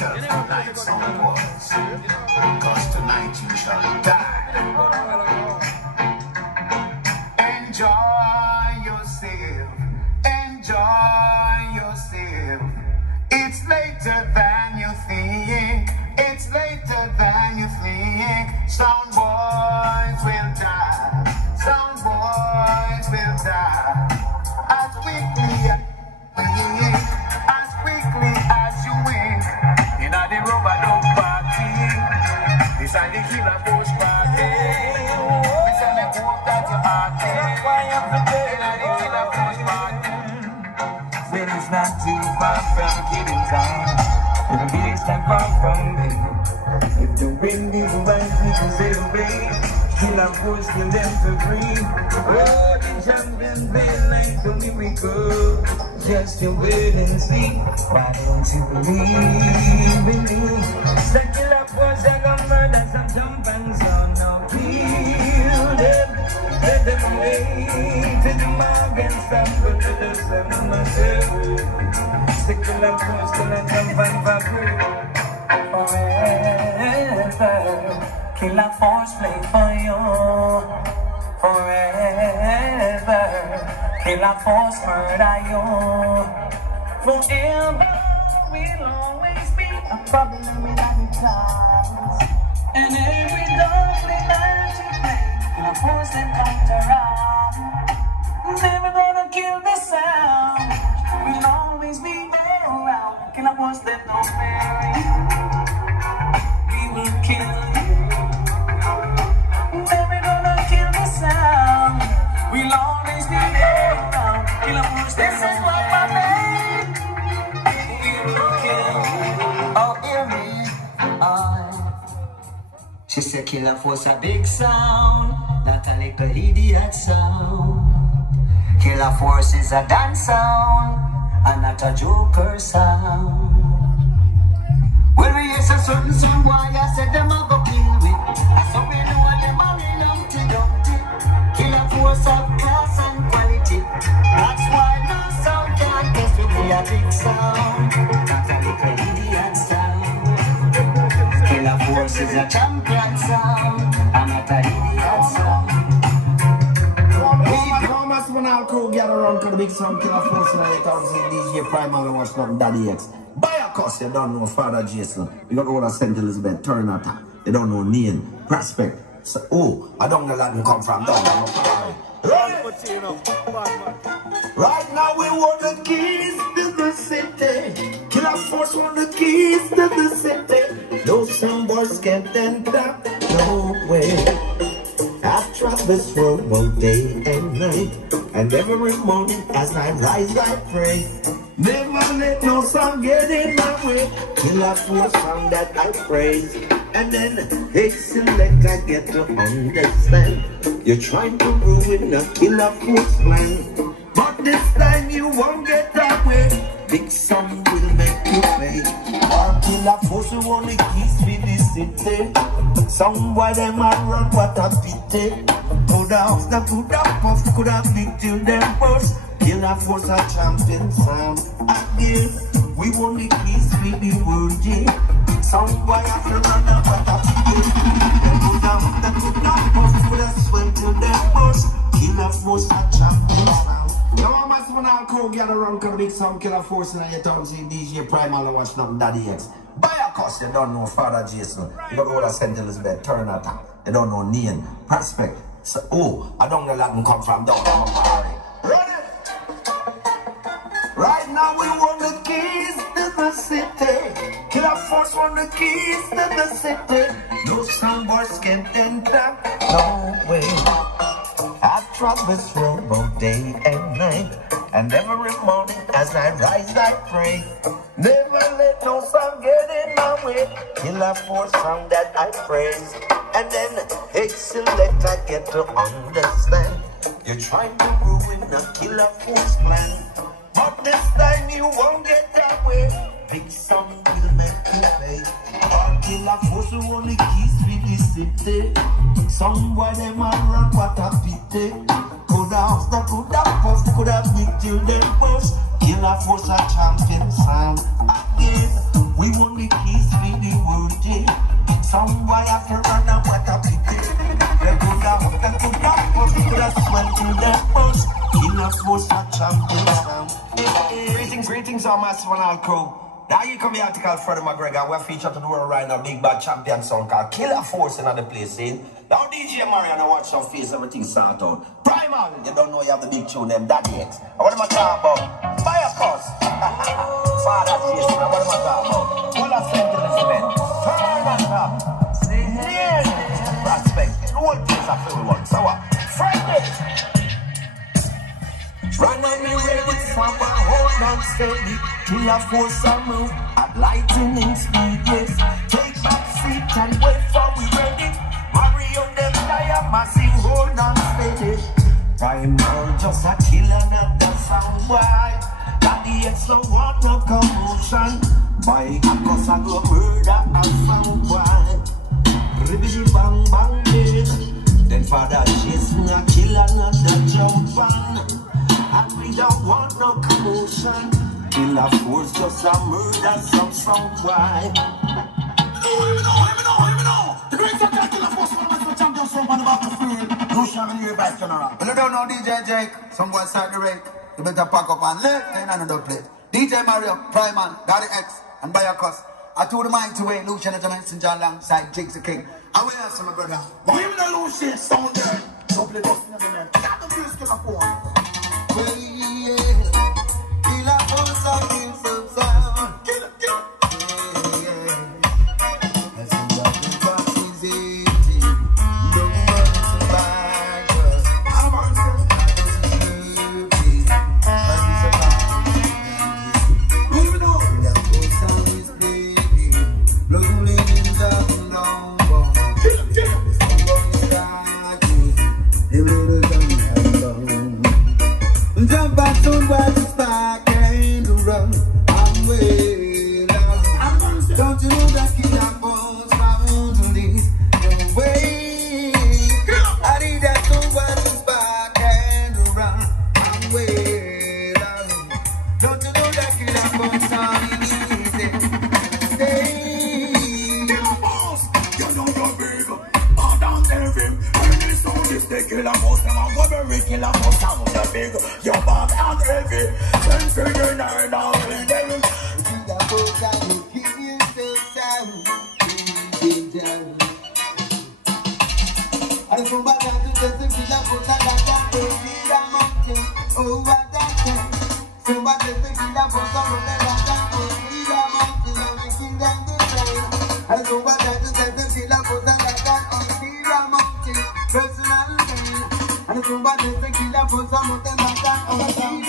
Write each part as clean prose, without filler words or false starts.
yourself like some boys, cause tonight you shall die. Enjoy yourself, enjoy yourself. It's later than you think, it's later than you think. Sound boys will die, sound boys will die. As quickly as you wink. In the rubber dog party, this is the killer force party. We say me hope that you're happy. In the killer force party. Well, it's not too far from Kidding Town. The village not far from me. If the wind is right, we can sail away. Killer force kill them for free. Oh, the champion play like a miracle. Just you wait and see. Why don't you believe in me? The killer force are gonna murder some jumpers on now. Kill them, let them away to the mark and stumble to the sun myself. The killer force gonna jump and vibrate forever. Killer force play for you forever. Killer force murder you forever. Will always be a problem in every class and every lonely night you play. Killer force them counter around. Never gonna kill the sound. Will always be around. Killer force them don't bury. We will kill you. Never gonna kill the sound. We'll always be around. Killer force them. This is what my name. We will kill you. Oh, hear me. She said killer force a big sound, not a little idiot sound. Killer force is a dance sound, and not a joker sound. Well, we hear a certain song, boy, I said them a go kill we. I saw we know them a real Humpty Dumpty. Killer force of class and quality. That's why no sound can't test with me a big sound, not a little idiot sound. Killer force is a champion sound, and not a idiot sound. When our crew gather around to the big sound, Killer force and I can't see DJ Prime and watch nothing Daddy X. By a course, you don't know Father Jason. You got all of St. Elizabeth, Turner. You don't know Neil, Prospect. So, oh, I don't know that come from down. Right now we want the keys to the city. Killer force want the keys to the city. Those some boys can't enter, no way. I've traveled this road all day and night, and every morning as I rise I pray. Never let no song get in my way. Killer force song that I praise. And then hey select I get to understand. You're trying to ruin a killer force plan, but this time you won't get that way. Big song will make you pay. Our killer force will only keys for the city. Some boy them a run what a pity. Could have the could have puff, could have big till them burst. Killer force a champion sound. Again, we won the keys for the world, yeah. Some boy have to run up what a pity. They could have the could have puff, could have swell till them burst. Killer force a champion sound. Now I'm massive on our crew gather around to the big sound. Killer force and you talk see DJ Prime and watch nothing Daddy X. By a course, you don't know Father Jason. You got all of St. Elizabeth, Turner. You don't know Neil, Prospect. So, oh, I don't know that come from down. Ready? Right now we want the keys to the city. Killer force want the keys to the city. Those some boys can't enter, no way. I've traveled this road both day and night, and every morning as I rise I pray. Never let no song get in my way. Killer force song that I praise. And then excellent I get to understand. You're trying to ruin a killer force plan, but this time you won't get that way. Big song will make you pay. Our killer force will only keys for the city. Some boy them a run what a pity. Could have the could have puff, could have big till them burst. Killer force a champion sound. Again, We want the keys for the world, yeah. Some boy have to run and what a pity. They could have hooked and could have put the grass well in their bush. In a force a champion. Greetings, our massive and all crew. Now you come here to call Freddie McGregor. We're featured to the world right now. Big bad champion song called Killer Force in the place, eh? Now DJ Mariano, watch your face, everything start out. Primal, you don't know you have the big tune, them Daddy X. And what am I talking about? Fire Cause. Father Jason, and what am I talking about? All of them to this event. Turn and up. Prospect. The whole place are filled with one. So what? Friday. Run on me ready for my hold on steady. Killer Force and move at lightning speed, yes. Take back seat and wait for we ready. Mario them tire, massive hold on steady. Primal just a killer, not the sound boy. Daddy X don't want no commotion. Boy, I cause I go murder a sound boy. Ribbidi bang bang bang. Then father chasing a killer, not the jump fan. And we don't want no commotion. Killer Force just a murder some sound boy. Let me know. The great Killer Force one of the champion song on the back of the field. Lucian and your vice general. Well, you don't know DJ Jake. Some boy start the rake. You better pack up and left and another play. DJ Mario, Primal, Daddy X, and Biacos. I told the mind to wait. Lucian and Messenger alongside Jigs the King. I will answer my brother. But even though Lucian sound there, don't play this in the man. Got the music Killer Force. Well, yeah. Killer Force are beautiful sound. Kill it. Yeah. As you love the box is 18. No one survives us. I'm on the jump back to where the spark and run. I'm way down. Don't you know that Killer Force found to lead the way? I need that to where the spark and run. I'm way down. Don't you know that Killer Force found to lead the Killer Force, you know you're big. All down there, him. The Killer Force, and I'm going to Killer Force sound the big. You're bad and heavy. Send for your nerd out in them. Killer Force, I will keep you so down. I don't know about that to just the Killer Force, I got that baby, I'm mountain over that thing. So I just the Killer Force, I will let that baby, I'm mountain, I'm making them the same. I don't know about that to just the Killer Force, I got that baby, I'm mountain. Personal gain. And if you want to take Killer Force, some of them are done on the ground.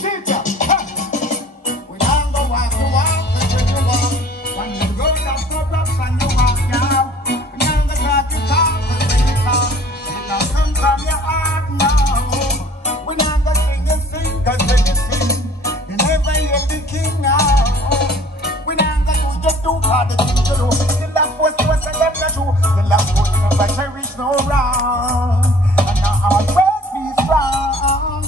Teacher, we don't go walk to walk, when you go down to blocks and you walk down, we don't go talk to talk, it don't come from your heart now. We don't go sing, cause when you sing, you never hear the king now. We don't go do all the things you do. Killer Force was a better do. Killer Force never cherish no wrong. And now always be strong.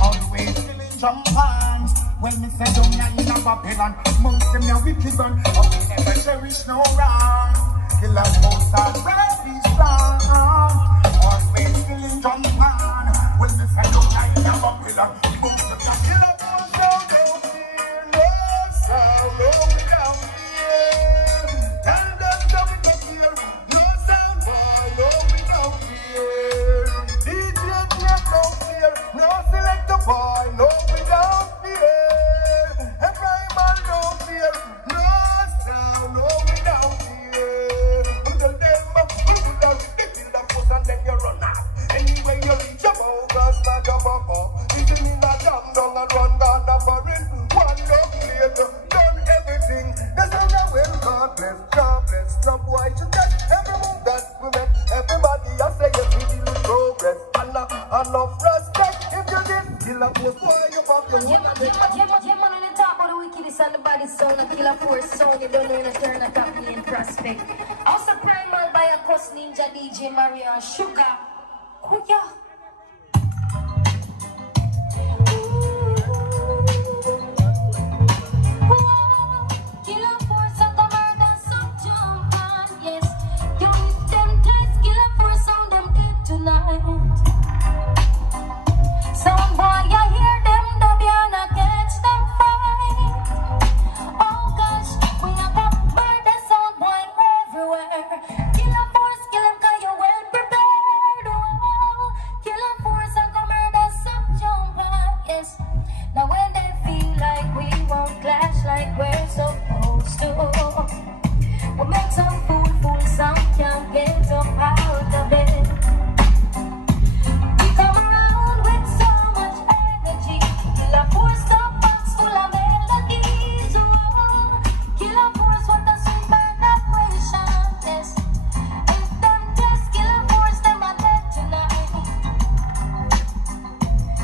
Always killing jump on. When me say don't ya in a Babylon, most them ya wicked one. But we never cherish no wrong. Killer Force always be strong. Always killing jump on. When me say don't ya in a Babylon, most them ya Killer Force don't fear no sound, no without fear. And that's how we can fear. No sound boy, no without fear. DJ no fear. No selector boy, no without fear. And Primal no fear. No sound, no without fear. Until them without the Killer Force and then you run out. Anyway you reach your bogus like a bumper. Even in a jam down and run down the foreign. One love later, done everything. That's how I will. God bless. No boy should get every move that we make. Everybody I say you see the progress. And enough respect. If you did Killer Force, boy, you pop your one and make. Yeah, man, on the top of the wickedest and the body sound, a Killer Force sound, you don't know in a turn a top me in prospect. Also Primal by a Cuss Ninja, DJ Mario and Sugar. Oh yeah. Killer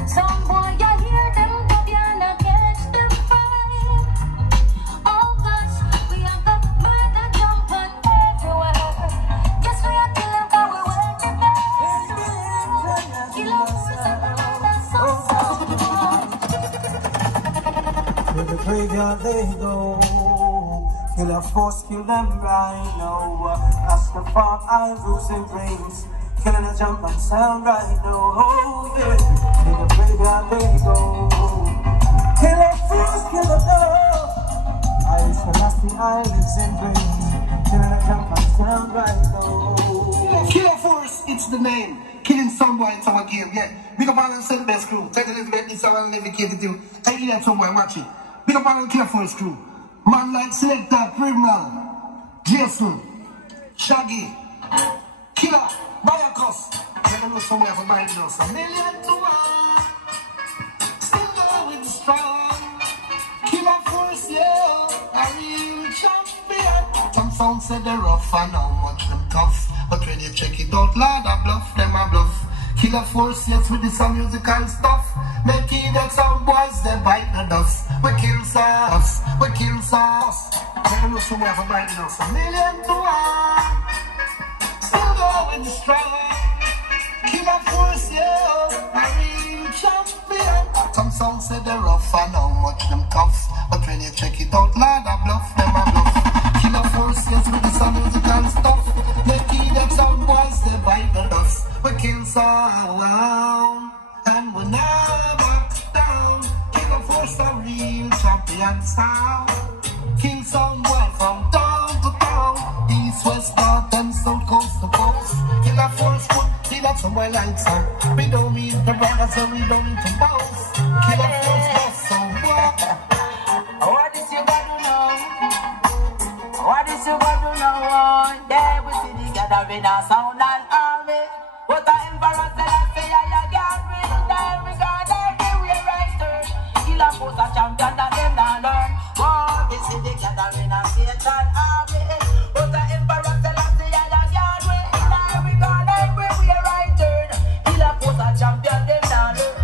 Some boy, you hear them, but you're not catch them fine. Oh gosh, we have the murder jumping everywhere. Guess we are killing, but we work it best. Kill a force and the murder so. To the graveyard they go. Kill a force, kill them right now. That's the part I roots and brains. Killing a jump and sound right now. Oh yeah. To the graveyard they go. Kill a force, kill a dove. I Selassie I lives in brains. Killing a jump and sound right now. Kill a force, it's the name. Killing someone, it's our game, yeah. Big up all the St. Best crew. Take a little bit, this hour and let me keep it you. I hear that somewhere, watch it. Big up all the Kill a Force crew. Man like Selector, Primal, Jason, Shaggy, Killer, Biacos. Never know somewhere for mine now. A million to one. Still going strong. Kill a Force, yeah. A real champion. Some sound said they're rough and how much them tough. But when you check it out, Lord, I bluff, them a bluff. Kill a Force, yes, with this musical stuff. Make it that some boys, they bite the dust. We kill us, we kill us. Never know somewhere for buying us. A million to one. Still going strong. Kill a Force, yeah. A real champion. Some songs say they're rough and how much them tough. But when you check it out, Lord, I bluff, them a bluff. Kill a Force, yes, with this musical stuff. Make it that some boys, they bite the dust. We kill some, and we never back down. Kill a Force, a real champion sound. Kill some boy from town to town, east, west, north, and south, coast to coast. Kill a Force, kill up some boy like so. We don't mean to brag, so we don't need to boast. Kill a Force, that's so what? What is you gonna know? What is you gonna know? Yeah, we see the gathering a sound and army. What the emperor said, I say, I can't read that regard everywhere right turn. Kill a Force, a champion that them not learn. Oh, we see the gathering a Satan army. What the emperor said, I say, I can't read that regard everywhere right turn. Kill a Force, a champion them not learn.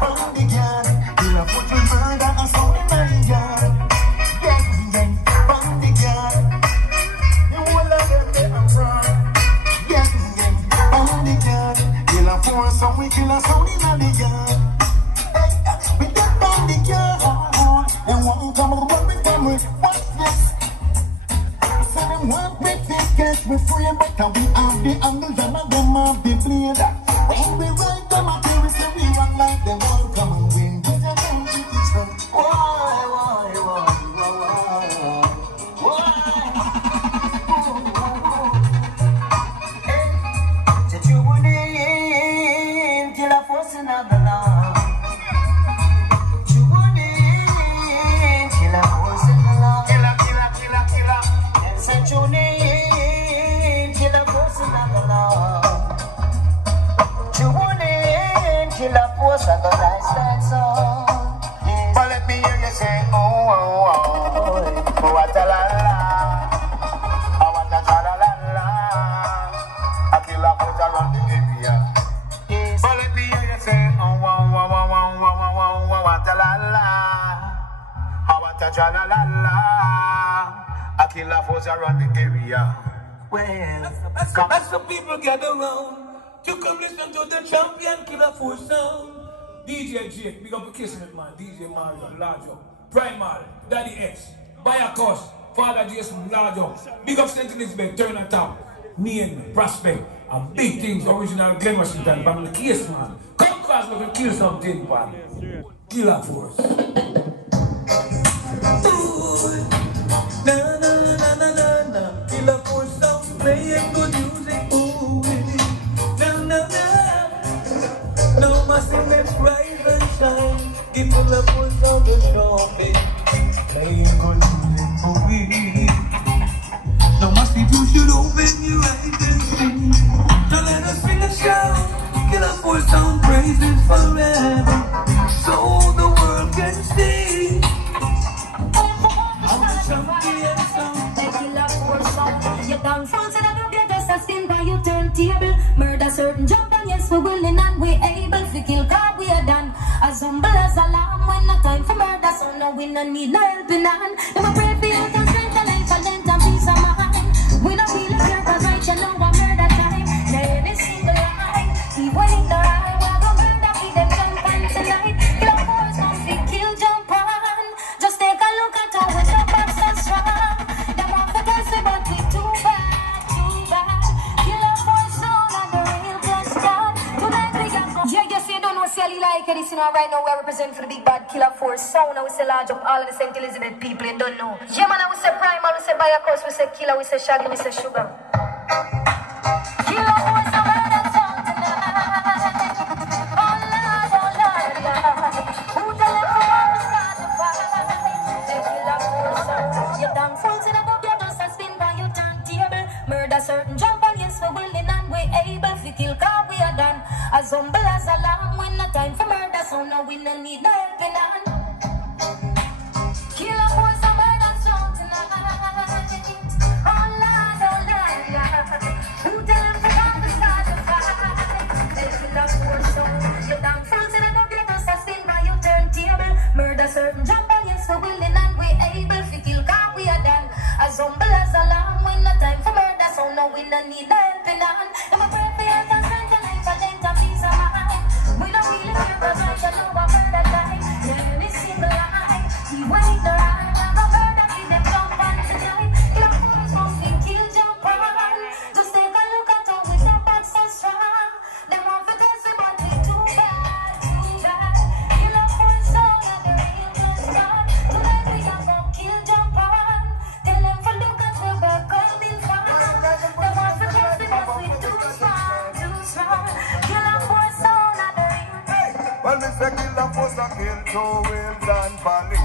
On the yard, kill a Force, we murder a sound in my yard. Yeah, on the yard, you will have them there and front. Yeah, on the yard, kill a Force, so we kill a sound in the yard. Hey, we get on the yard, and one come run with them, what's this? So them want me tickets, we free, but we have the angles and them have the blade. When we ride them up here, we say we run like them all come and win. Cause you don't see this one. Why? Hey, did you want in till a Force another law? Did you want in till a Force another law? Killer. And said you in till a Force another law. You want in till a Force another lifestyle song. But let me hear you say, oh, what a la la. I want a la la. I kill a Force around the area. Yes. But let me hear you say, oh, what a la la. I want a la la. I kill a Force around the area. Well, As the people gather around to come listen to the champion Kill a Force sound. DJ Jake, big up a Kismet man, DJ Mario, Largo, Primal, Daddy X, Biacos, Father Jason, Largo, big up St. Elizabeth, Turn on Top, Nien, Prospect, and big things, original Glen Washington, from the Case man. Come class, we can kill something, man. Kill a Force. Na na na na na na, Kill a Force sound, playing good music, ooh, na na na. Now my let's rise and shine, give full of Force sound and strong, playing good music for we. Now my you should open your eyes and sing. Now let us sing a shout, Kill a Force sound, praises forever, so the world can see. You done France and I don't get assassin by your turntable. Murder certain jump and yes we're willing and we're able to kill God we are As humble as a lamb when no time for murder, so no we no need no helping hand. Them a pray for you to strength and life, talent and peace of mind. We no feel it here cause right you know a murder time. Now any single line, even in the eye, we go murder with them jump on tonight. Kill a force, don't be kill, jump on. Just take a look at how we jump up so strong. Them want to tell us but we too bad, too bad. Kill a force, sound and the real just God. Tonight we got go. Yeah, you see, you don't know, see, I like it. This, you know, right now we represent for the big bad Killer Force sound. I will say large up all of the St. Elizabeth people, you don't know. Yeah, man, I will say Primal, we say Biacross, we say Killer, we say Shaggy, we say Sugar. Killer Force, I heard that song tonight. Oh, Lord, oh, Lord, Lord. Who tell them to all the stars to fight? Say Killer Force, you're down full to the book, you just a spin by your turntable. Murder certain jump on, yes, we're willing and we're able to kill, cause we are done. As humble as a lamb, when no time for murder, so now we no need no helping hand. Kill a force of murder song tonight. Oh Lord, oh Lord, Lord. Who tell them to come to start the fight? They kill a force song. You're down full to the dog, you just a spin by your turntable. Murder certain jump on, yes, we're willing and we're able to kill, cause we are done. As humble as a lamb, when no time for murder, so now we no need no helping hand. I'm a prayer for your strength and life, talent and peace of mind. We don't feel it here, but right you know a murder time. Any single line, even in the eye, I'm a murder, see them jump on tonight. Kill a force, must be kill, jump on. Just take a look at how we jump on so strong. Them want to test me, but we too bad, too bad. Kill a force, sound and the real just God. Tonight we got go kill, jump on. Tell them to look at where we're coming from. Them want to test me, but we too strong, too strong. Kill a force, sound and the real. Well, Mr. Killer Force a kill to Wills and Valley.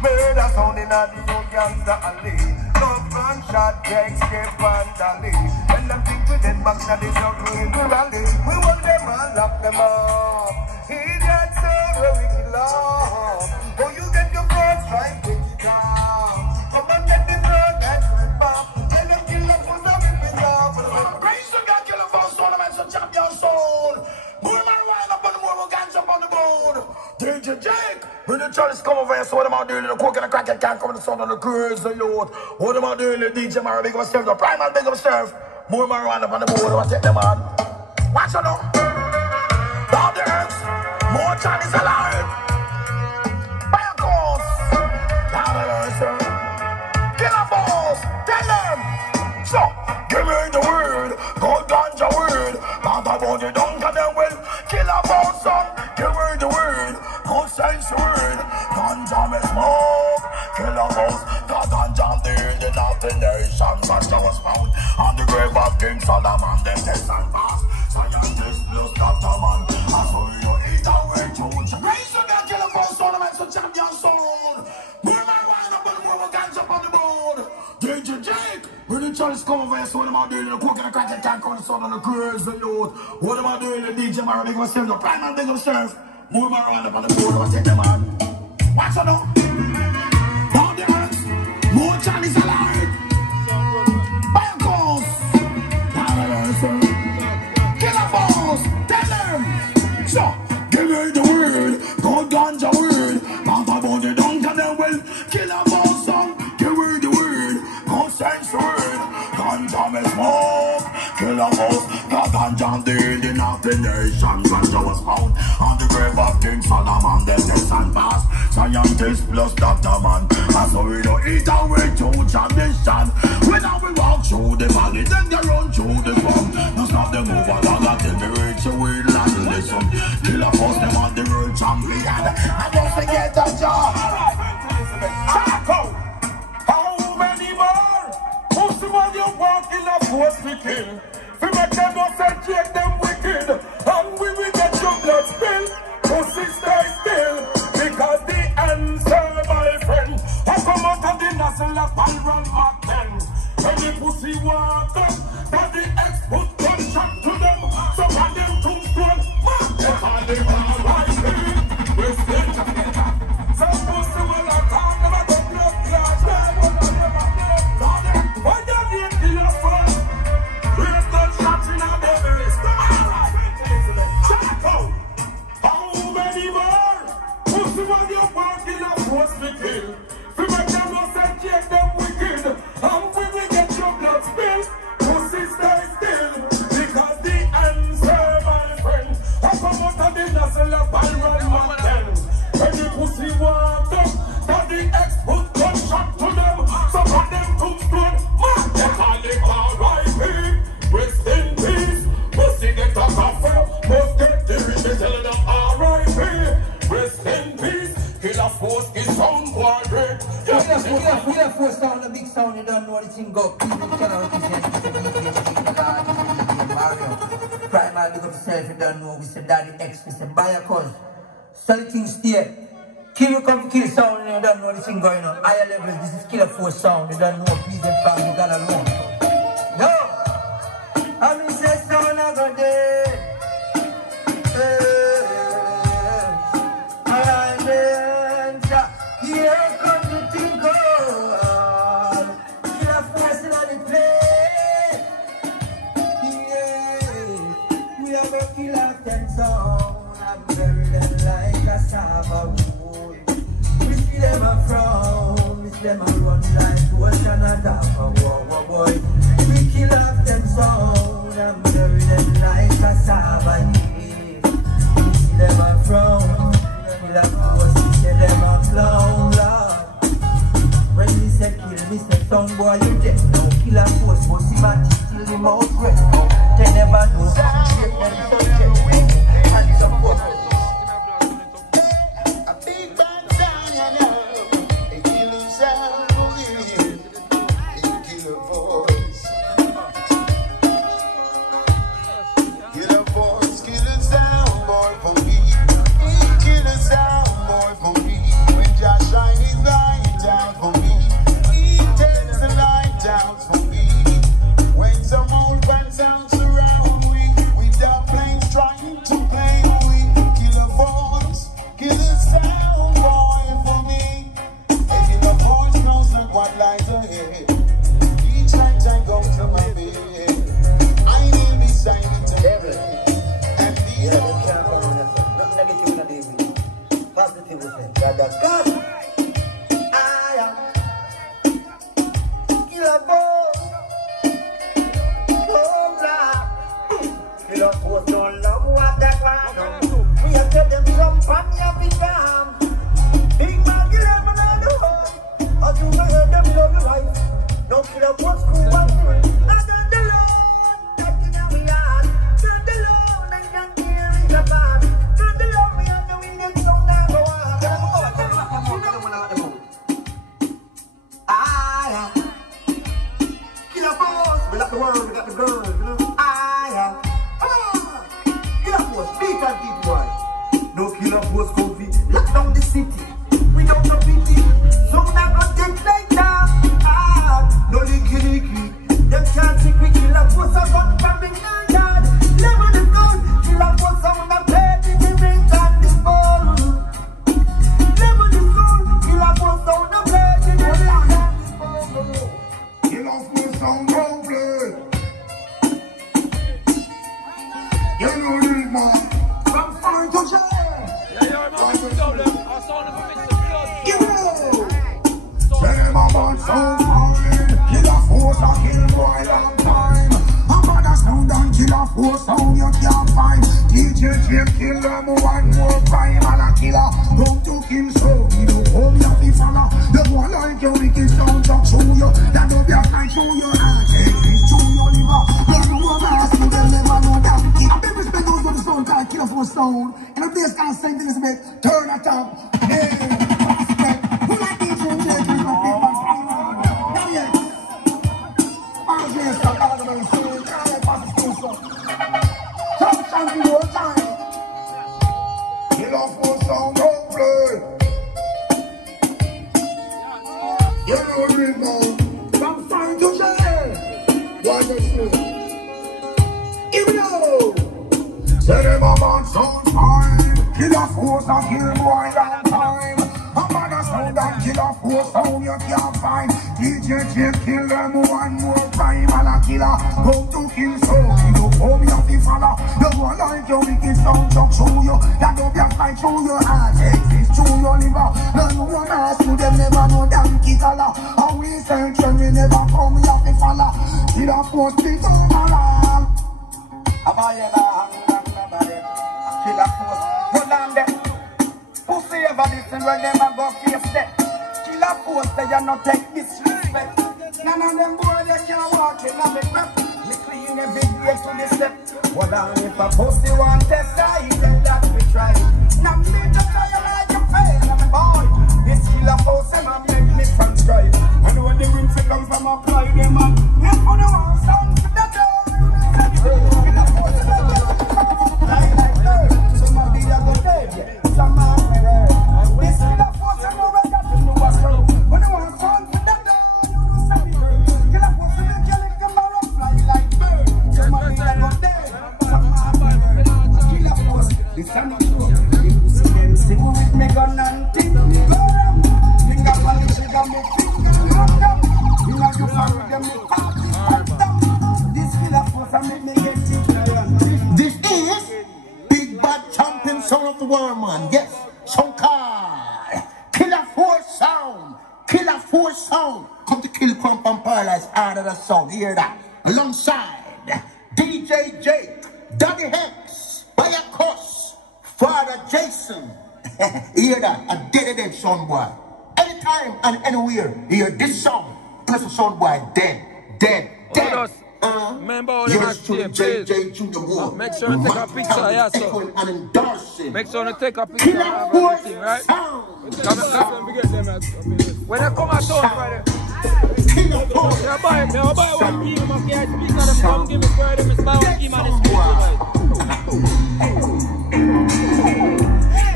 Murder sound in a the old gangster alley. Love and shot, take skip and dally. When them think we dead back na the jungle in the rally, we want them and lock them up. Idiot sir, where we kill off. Oh, you get your first try, pick it up. Come and get the drug and rip up. Tell them Killer Force a rip it up. Raise the gun, Killer Force tournament, so champion soul. More man wind up on the more guns up on the board. DJ Jake, when the Charlies come over here, so what am I doing? The coke and the crack can't come in the sun on the cruise, the youth. What am I doing? The DJ Mara, big of myself, the Primal, big of myself. More man wind up on the board, I take them on. Watch out now. Down the earth, more Charlies alive. By a course. Down the earth, sir. Killer Force, tell them. So, give me the word, God ganja word. Not about the dunk and then well. Killer Force, son, give me the word, God sense word. Ganja me smoke. Killer Force, God ganja there, the nothing nation. Ganja was found on the grave of King Solomon. Them test and pass. Scientists plus Dr. Man. I saw you eat away Jones. Raise the gun, Killer Force tournament, so champion soul. More man wind up on the more ganja on the board. DJ Jake, when the Charlies come over here, so what am I doing? The coke and the crack can't come in the sun on the cruise, the youth. What am I doing? The DJ Mara, big of myself, the Primal, big of myself. More man wind up on the board, I take them on. Watch out now. Down the earth, more Charlies alive. By a course. Down the earth, sir. Killer Force, tell them. So, give me the word, God ganja word. Not about the dunk and then well. Killer Force, son, give me the word, God sense word. Ganja me smoke. Killer Force, God ganja there, the nothing nation. Ganja was found on the grave of King Solomon. Them test and pass. Scientists plus Dr. Man. And so we don't eat away to tradition. When we walk through the valley, then they run through the swamp. Now stop them move along until they reach the weird land. Listen, Killer Force, them on the world champion. And don't forget that job. How many more? Who's the one you walk in a force to kill? We make them us and take them wicked. And we will get your blood spill. Pussy stay still. Because the answer, my friend, I come out of the nozzle of Byron Martin. When the pussy walk up, that the ex-put gunshot to them. So when them tombstone, they call them all right here. We're still together. Some pussy will not talk about the blood class. Why don't you kill your friend? We're gunshots in our bellies. How many more? man you walk in a force to kill. We make them no say check them wicked. And we will get your blood spilled. Pussy stay still. Because the answer, my friend, up about the nozzle of Byron Mountain. When the pussy walked up, but the ex put gunshot to them. Some of them took blood. Man, they call it R.I.P. Rest in peace. Pussy get a coffin. Must get the rich and tell them R.I.P. Rest in peace. Killer Force is sound boy great. Killer Force sound, a big sound, you don't know the thing go. People cannot represent Mario. Primal, look up yourself, you don't know. We say Daddy X, we say Buyer Cuz. Solid things stay. Kill you come to kill sound, you don't know the thing going on. Higher levels, this is Killer Force sound, you don't know. Please and fam, you got alone. No! I mean, say sound, I go there. We see them a frown, we see them a run like ocean and half a war, boy. We kill off them sound and bury them like cassava leaf. We see them a frown, kill off us, we see them a clown, love. When we say kill, we say son boy you dead. Now kill off us, but see my teeth till the mouth red. They never know some shape and subject. And some purpose. Like you, that don't be a fight through your heart. Exist through your color. And we say when we never come, we have to follow. Killer Force the overall. Killer Force, hold on there. Pussy ever listen when them a go face that. Killer Force they are not take disrespect. None of them boy they can't walk in on me crap. Me clean every day to the step. Hold on, if a pussy want test I then that we try. Now me to try like a pain, I'm a boy. This Killer Force them a make me from try. And when the rims come from apply them up. If for the one sound to the door. Killer Force like girl. Some of these are go dead. Some are this Killer Force them over that you know what's wrong. When the one sound to the door. Killer Force them kill it come around fly like bird. Some of these are go dead. Some are Killer Force. This time not true. Sing with me gun and ting. Finger on the trigger, me finger on them. You know you fight with them, me party fight them. This Killer Force and make me get it. This is Big Bad Champion Sound of the World, man. Yes, Shankar. Killer Force sound. Killer Force sound. Come to kill Crump and paralyze out of the sound. Hear that? Alongside DJ Jake, Daddy Hex, Bayakos, Father Jason. Hear that? A dead sound boy. Anytime and anywhere, hear this song. Plus a sound boy dead. Remember all them JJ Jr. Make sure to take a picture, yeah, so. Make sure to take a picture of everything, right? When I come out town Friday, I'll buy one piece of my cat speaker, them come give me Friday, me buy one piece of the speaker.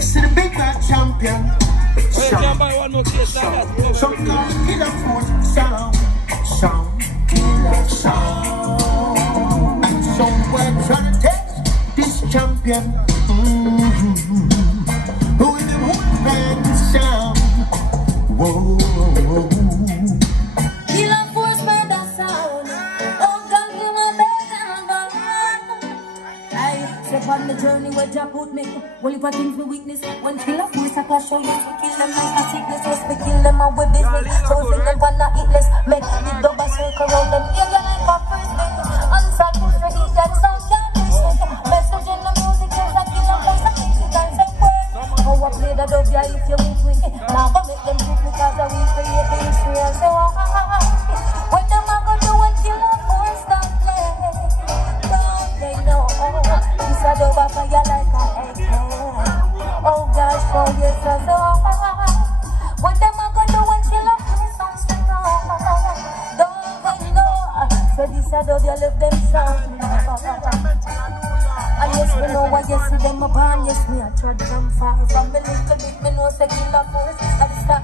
See the Big Bad Champion. Oh, you can buy one more case like that. Shankar, Killer Force sound. Killer sound. And somewhere trying to test this champion. Who in the woodland sound. Whoa. Killer Force made that sound. Oh God, you know better. I step on the journey where Jah put me. Only for things we weakness. When Killer Force I can show you to kill them like a sickness. Yes, we kill them and we business. So we think them for not eatless. Make the double circle around them. Yeah, like a frisbee. Unsolved food for eat that sound can't listen. Message in the music is like Killer Force and physical some word. How I play the dub, yeah, if you weak with it. Now I make them trick because I will create the history and say what them I gonna do when Killer Force stop play? Don't they know? This a dub for you like a AK. Oh gosh, for years I saw. What them I gonna do when Killer Force don't stop? Don't they know? So this a dub you left them sound. And yes, we know what you see them a born. Yes, we are tried from far. From a little bit, me know say Killer Force at the start.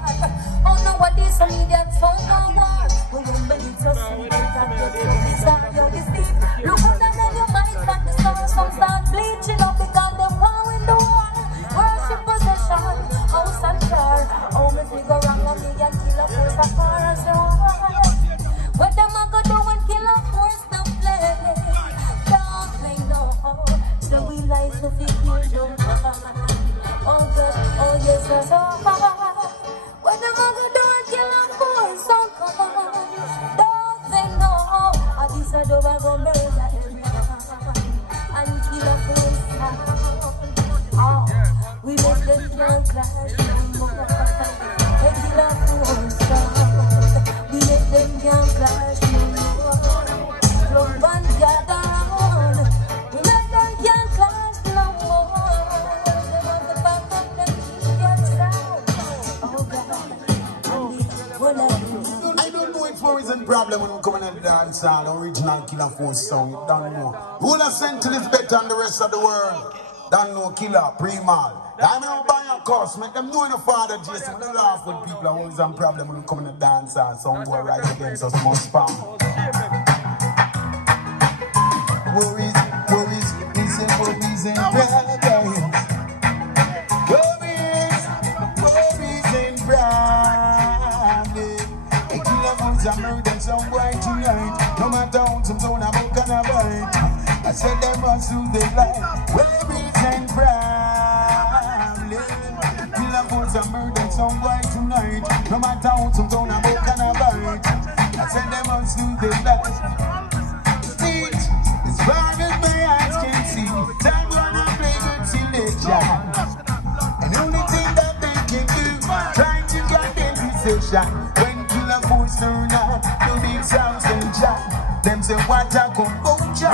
Oh no, what is some idiot phone no more? We won't believe so soon. That get so bizarre, yo, this deep. Look at them and your mind start to start. Some start bleaching up because them war in the war. Worship possession, house and car. Oh, me figure wrong on me and Killer Force as far as the war. What them a go do when Killer Force not play? Don't they know? So we rise to fit you don't. Oh God, oh yes, that's all. What them a go do when Killer Force don't come? Don't they know? I decide over go murder everyone and Killer Force sound. Oh, we make them can't clash no more. Hey, Killer Force sound. We make them can't clash no more. Club and gather round. We make them can't clash no more. Them have the back of them get sound. Oh God, I don't know if there is a problem when we come in and dance on original Killer Force song. Don't know. Who has sent this better than the rest of the world? Don't know Killer, Primal. I know by your course, make them know the Father Jason. We laugh with people who is a problem when we come in and dance on some boy right against us most spam. Worries and problems. Worries and problems. A Killer Force a murder some boy tonight. No matter how some zone I'm gonna bite. I said they must do the life. Worries and problems. Killer Force a murder some boy tonight. fight. No matter how some down a book and a bite. I said they must do the best. It is far as my eyes can see. Time gonna play good selection. And the only thing that they can do, trying to get their decision. When Killer Force turn up, the big sounds and jack. Them say what a kombucha.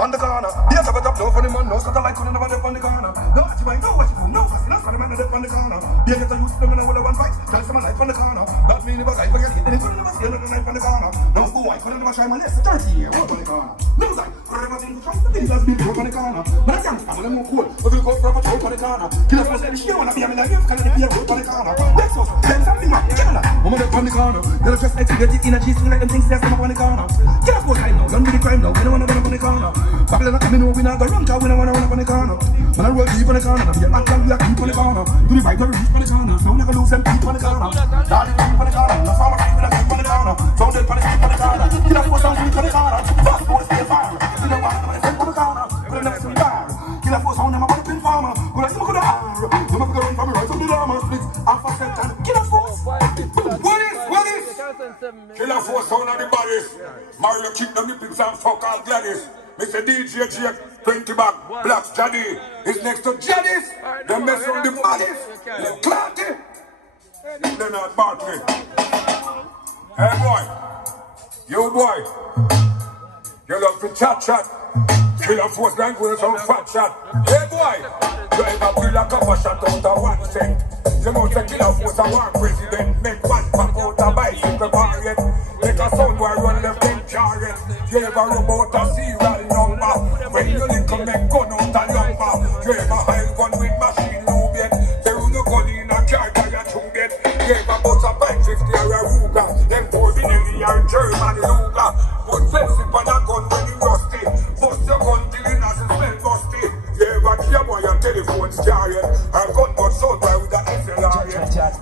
On the corner, yes, I got up, no funny man, no sort of like couldn't have on the corner. No, what you might know what you do, no, not funny man, on the corner. Yeah, get the use them and I will one fight, tell some life on the corner. That means if I forget it, then it couldn't have seen the knife on the corner. No, go, I couldn't have tried my list, 30 years, on the corner. No, like, whatever thing you try to do, that's been on the corner. But I can't, I'm more cool, but we go for a talk on the corner. Kill us, you wanna be a million, can I be a group on the corner? Let's go, then something like, kill us, woman up on the corner. They'll just get it in a cheese, like them things that's up on the corner. Kill us, what I know, don't be the crime now, we don't wanna run up on the corner. Babylon coming over, we not go run, cause we don't wanna run up on the corner. When I roll deep on the corner, we get back down, we are deep on the corner. Do the vibe, we reach on the corner, so we never lose them deep on the corner. Darling, deep on the corner, no farmer right with a deep on the corner. Found it on the deep on the corner, kill us, force on deep on the corner. Fast force, stay fire, we don't want to on the corner. We don't never see bar, kill us, force on them, I'm a pin farmer. We like to go to R, we never go run from the right of the armor, split, half a cent, and kill us, force. What is? Killer Force on the bodies. Mario keep them nipples and fuck all Gladys. Mr. DJ Jake, 20 back, Black Jaddy is next to Jadis. They mess on the bodies. They Clarky. They're not Barkley. Hey boy, you boy, you love to chat. Killer Force like with some fat chat. Hey boy, drive a bill like a shot out of 1 cent. You know the Killer Force a war president. Make one pack out a bicycle barrier. Make a sound where run left them chariot. You ever rub out a serial number. When you link up make gun out a lumber. You ever hide gun with machine lube yet. They run your gun in a car by your tune get. You ever bust a bike 50 or a Ruger. Them 4 Vinelli and German Luger. Put fence on a gun when you rusty. Bust your gun till it doesn't smell musty. You ever kill boy and telephone's chariot. Or gun but sold by with a SLR.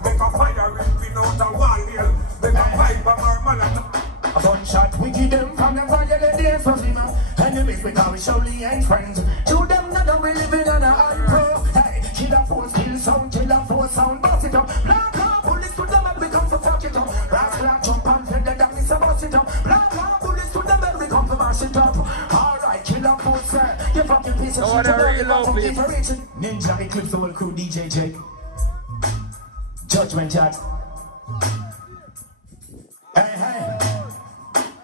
Make a fire ripping out a wall here. Make a pipe of our man and a gunshot, we give them from the violent days of him. Enemies we call surely ain't friends. To them now we living on a high pro. Hey, Killer Force, kill sound, Killer Force sound, bust it up. Black car bullets to them and we come for fuck it up. Brass black jump and fed the damn is a bust it up. Black car bullets to them and we come for mash it up. Alright, Killer Force, you fucking piece of shit. Ninja Eclipse, the whole crew, DJ Jake. Judgment Chat. Hey.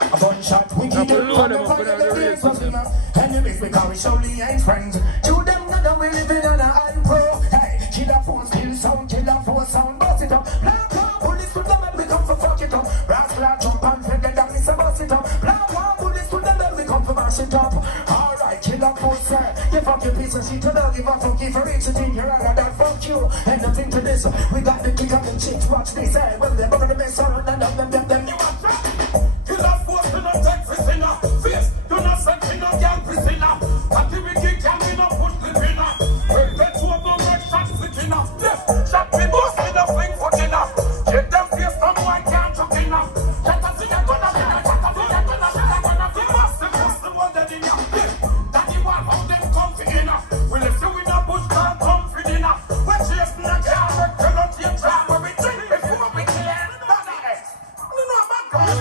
A gunshot, we keep them from the violent days of him. Enemies we call surely ain't friends. To them now we living on a high pro. Hey, Killer Force, kill sound, Killer Force sound, bust it up. Black car bullets to them and we come for fuck it up. Brass black jump and fed the damn is a bust it up. Black car bullets to them and we come for mash it up. Alright, Killer Force, you fucking piece of shit. You don't give a fuck if you reach it in your honor, that fuck you. And nothing to this, we got the kick up and chicks, watch this. Well, they're going to mess around and them, you want that. Killer Force, you not take prisoner. Face, you not send no young prisoner. Until we kick can we not push the winner. When the two of them red shots flicking off. Left, shot me boss in a fling foot enough. Get them face, some boy can't chuck enough. Shut up, see that gonna be like, shut up, see that gonna be bust the one that in your left. That you want how them comfy enough. We left you in a bush, can't comfy enough. We're chasing the car, we're gonna take time where we drink before we kill. You know about God.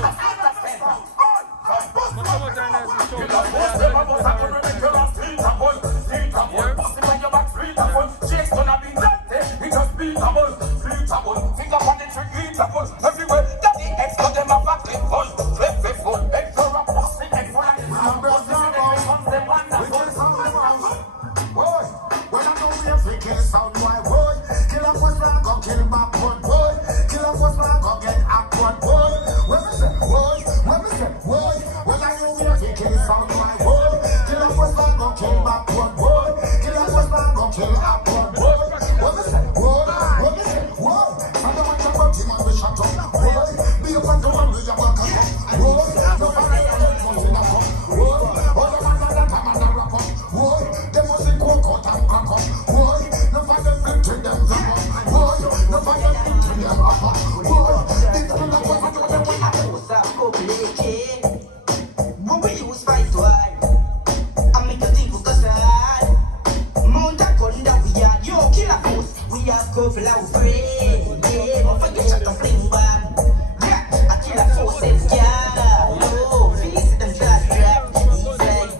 go for our friend. Yeah, don't forget shut the fling back. Yeah, I kill a forces, yeah. Yo, face them just trap. He's like,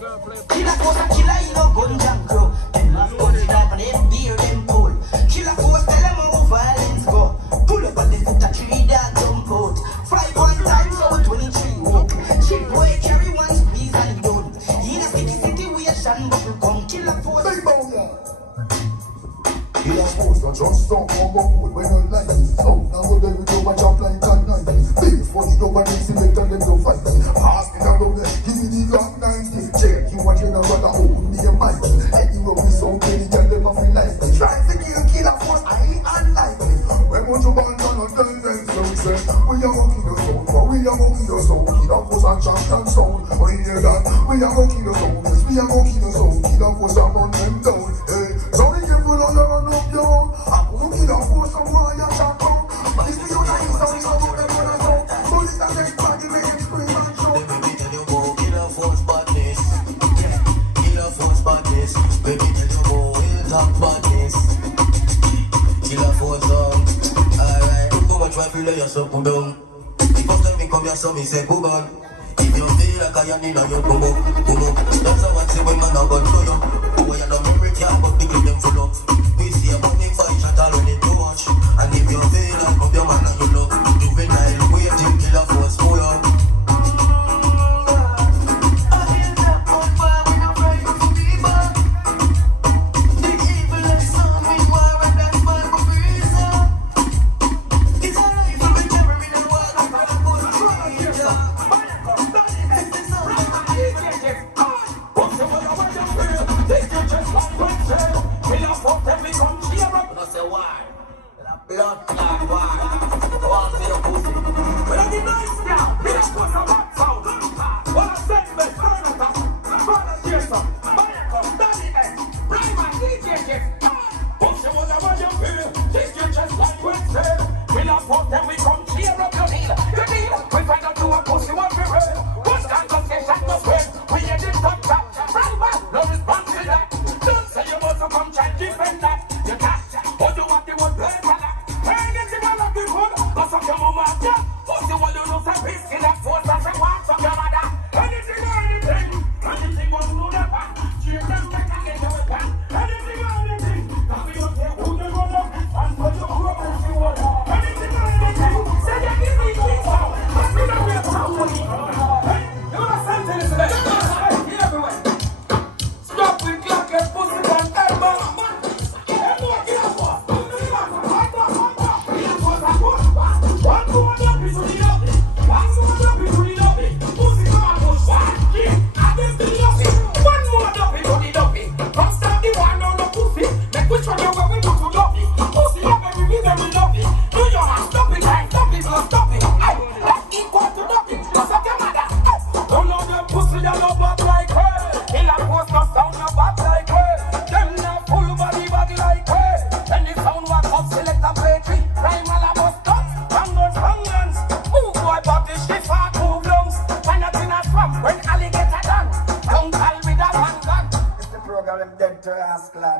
kill a force, a killer, you know, gun jam crow. Them have guns like on them beer, them pull. Kill a force, tell them how violence go. Pull up on the foot, a tree that jump out. 5 1 times, so 23 walk. Chill boy, carry one squeeze and done. In a sticky situation, but you come kill a force. Kill a force, I just don't come up with when you like it. So now what they do, my job like that night. Big for the double next to make them to fight. Asking around there, give me the Glock 90. Check you what you know, but I hold me a mic. And you know me so many, tell them I feel like me. Try to kill a force, I ain't unlikely. When want you born down on tell them so say, we are walking the soul, we are walking the soul. Kill a force and champion soul. When you hear that, we are walking the soul, yes, we are walking the soul. Kill a force and run them down. Hey, so be careful on your run up your own. I'm gonna kill a force someone you shall come. But if you don't use them, you know them when I go. So this a next party, make them scream and shout. Baby, me tell you go, kill a force badness. Yeah, kill a force badness. Baby, tell you go, we'll talk badness. Kill a force alright, too much wife, you lay yourself down. The first time we come here, so me say, go on. If you feel like I need a you, come up. That's how I say when man a gun to you. Boy, you don't remember can't but pick them full up. We see a money fight, shot already too much. And if you feel like come your man and you look, juvenile, waiting, kill a force, pull up. Blood clot war. One for your pussy. Well, I did nice now. Me just put some hot sound. What I said, me turn it up. Brother Jason, Michael, Danny X, Rayman, DJ Jeff. Push you on the way you feel. Take your chest like Wednesday. We not put them, we come cheer up your heel. The deal, we find out you a pussy what we real. Push that conversation no sweat. We hear this top top. Rayman, no response to that. Don't say you must come try to defend that. You can't. What you want, you want play for that. Anything I love you good, but some your mama, yeah. But you want to know some peace in that force, that's a one from your mother. Anything or anything, anything was no never. She them like I get your weapon. Anything or anything, that we don't care who you run up, and put your group if you want. Anything or anything, say you give me things out, but we don't get some money. Hey, you want to send to this today? Hey, everywhere. Stop with Glock and pussy and elbow.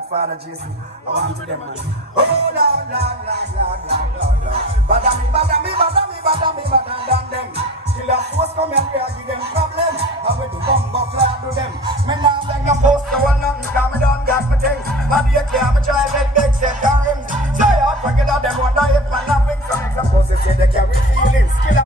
Father Jason, I want to them, man. Oh, Lord. Bada them. Till a force come and give them problem. I will do bumbo clap to them. Me now beg no post to one nothing, cause me done got my thing. My dear, I'm a child, beg,